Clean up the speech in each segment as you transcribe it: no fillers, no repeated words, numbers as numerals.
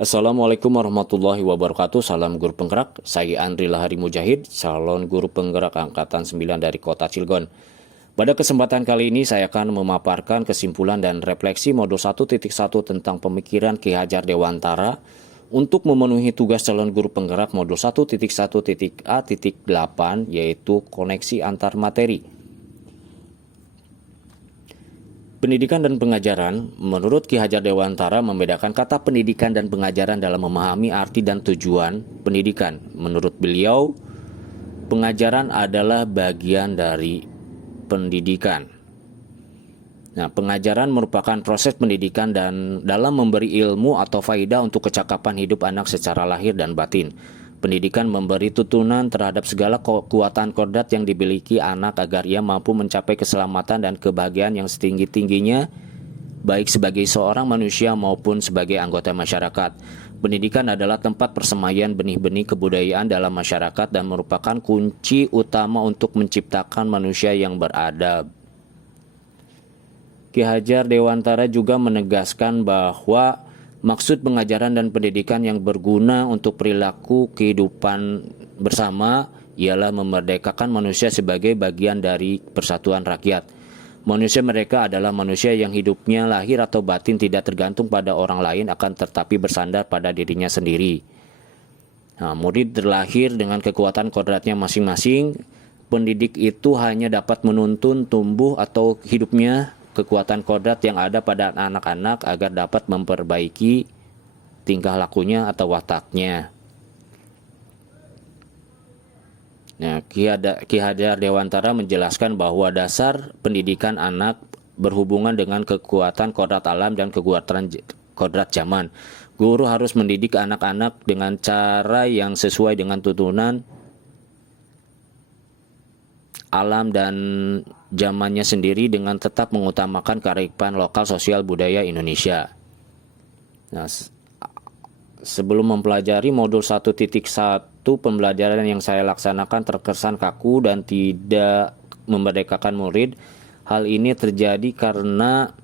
Assalamualaikum warahmatullahi wabarakatuh. Salam guru penggerak. Saya Andri Lahari Mujahid, calon guru penggerak angkatan 9 dari Kota Cilegon. Pada kesempatan kali ini saya akan memaparkan kesimpulan dan refleksi modul 1.1 tentang pemikiran Ki Hajar Dewantara untuk memenuhi tugas calon guru penggerak modul 1.1.A.8, yaitu koneksi antar materi. Pendidikan dan pengajaran, menurut Ki Hajar Dewantara, membedakan kata pendidikan dan pengajaran dalam memahami arti dan tujuan pendidikan. Menurut beliau, pengajaran adalah bagian dari pendidikan. Nah, pengajaran merupakan proses pendidikan dan dalam memberi ilmu atau faidah untuk kecakapan hidup anak secara lahir dan batin. Pendidikan memberi tuntunan terhadap segala kekuatan kodrat yang dimiliki anak agar ia mampu mencapai keselamatan dan kebahagiaan yang setinggi-tingginya, baik sebagai seorang manusia maupun sebagai anggota masyarakat. Pendidikan adalah tempat persemaian benih-benih kebudayaan dalam masyarakat dan merupakan kunci utama untuk menciptakan manusia yang beradab. Ki Hajar Dewantara juga menegaskan bahwa maksud pengajaran dan pendidikan yang berguna untuk perilaku kehidupan bersama ialah memerdekakan manusia sebagai bagian dari persatuan rakyat. Manusia mereka adalah manusia yang hidupnya lahir atau batin tidak tergantung pada orang lain, akan tetapi bersandar pada dirinya sendiri. Nah, murid terlahir dengan kekuatan kodratnya masing-masing. Pendidik itu hanya dapat menuntun tumbuh atau hidupnya kekuatan kodrat yang ada pada anak-anak agar dapat memperbaiki tingkah lakunya atau wataknya. Nah, Ki Hajar Dewantara menjelaskan bahwa dasar pendidikan anak berhubungan dengan kekuatan kodrat alam dan kekuatan kodrat zaman. Guru harus mendidik anak-anak dengan cara yang sesuai dengan tuntunan alam dan zamannya sendiri dengan tetap mengutamakan kearifan lokal sosial budaya Indonesia. Nah, sebelum mempelajari modul 1.1, pembelajaran yang saya laksanakan terkesan kaku dan tidak memerdekakan murid. Hal ini terjadi karena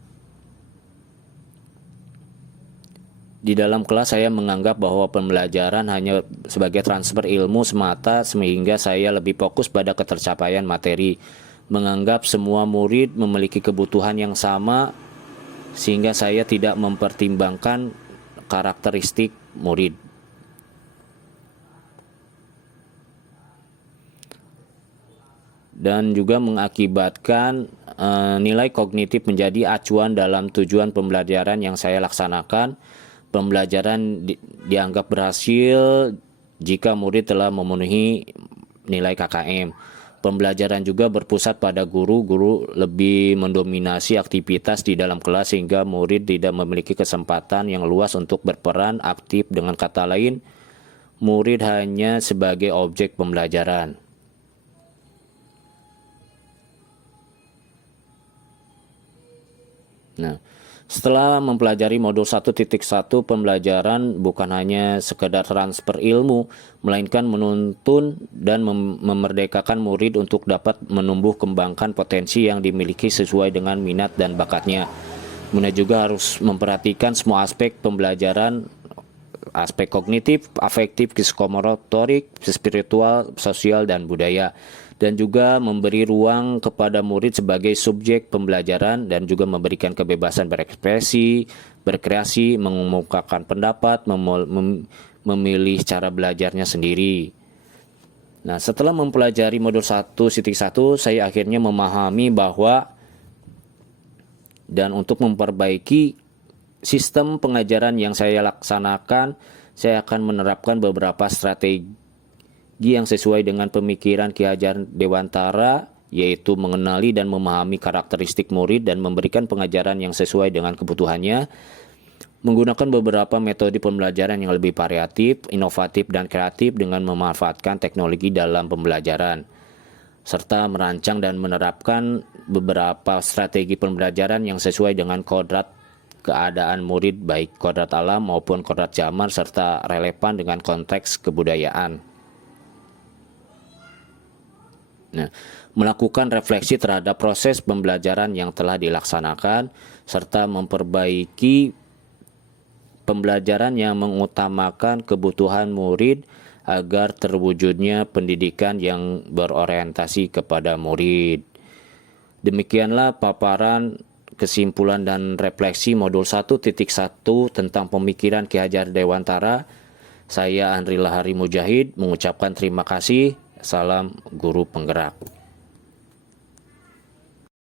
di dalam kelas saya menganggap bahwa pembelajaran hanya sebagai transfer ilmu semata, sehingga saya lebih fokus pada ketercapaian materi. Menganggap semua murid memiliki kebutuhan yang sama, sehingga saya tidak mempertimbangkan karakteristik murid. Dan juga mengakibatkan nilai kognitif menjadi acuan dalam tujuan pembelajaran yang saya laksanakan. Pembelajaran dianggap berhasil jika murid telah memenuhi nilai KKM. Pembelajaran juga berpusat pada guru lebih mendominasi aktivitas di dalam kelas sehingga murid tidak memiliki kesempatan yang luas untuk berperan aktif. Dengan kata lain, murid hanya sebagai objek pembelajaran. Nah, setelah mempelajari modul 1.1, pembelajaran bukan hanya sekedar transfer ilmu, melainkan menuntun dan memerdekakan murid untuk dapat menumbuh kembangkan potensi yang dimiliki sesuai dengan minat dan bakatnya. Kemudian juga harus memperhatikan semua aspek pembelajaran, aspek kognitif, afektif, psikomotorik, spiritual, sosial, dan budaya. Dan juga memberi ruang kepada murid sebagai subjek pembelajaran dan juga memberikan kebebasan berekspresi, berkreasi, mengemukakan pendapat, memilih cara belajarnya sendiri. Nah, setelah mempelajari modul 1.1, saya akhirnya memahami bahwa dan untuk memperbaiki sistem pengajaran yang saya laksanakan, saya akan menerapkan beberapa strategi yang sesuai dengan pemikiran Ki Hajar Dewantara, yaitu mengenali dan memahami karakteristik murid dan memberikan pengajaran yang sesuai dengan kebutuhannya, menggunakan beberapa metode pembelajaran yang lebih variatif, inovatif, dan kreatif dengan memanfaatkan teknologi dalam pembelajaran, serta merancang dan menerapkan beberapa strategi pembelajaran yang sesuai dengan kodrat keadaan murid, baik kodrat alam maupun kodrat zaman, serta relevan dengan konteks kebudayaan. Nah, melakukan refleksi terhadap proses pembelajaran yang telah dilaksanakan serta memperbaiki pembelajaran yang mengutamakan kebutuhan murid agar terwujudnya pendidikan yang berorientasi kepada murid. Demikianlah paparan kesimpulan dan refleksi modul 1.1 tentang pemikiran Ki Hajar Dewantara. Saya Andri Lahari Mujahid mengucapkan terima kasih. Salam guru penggerak.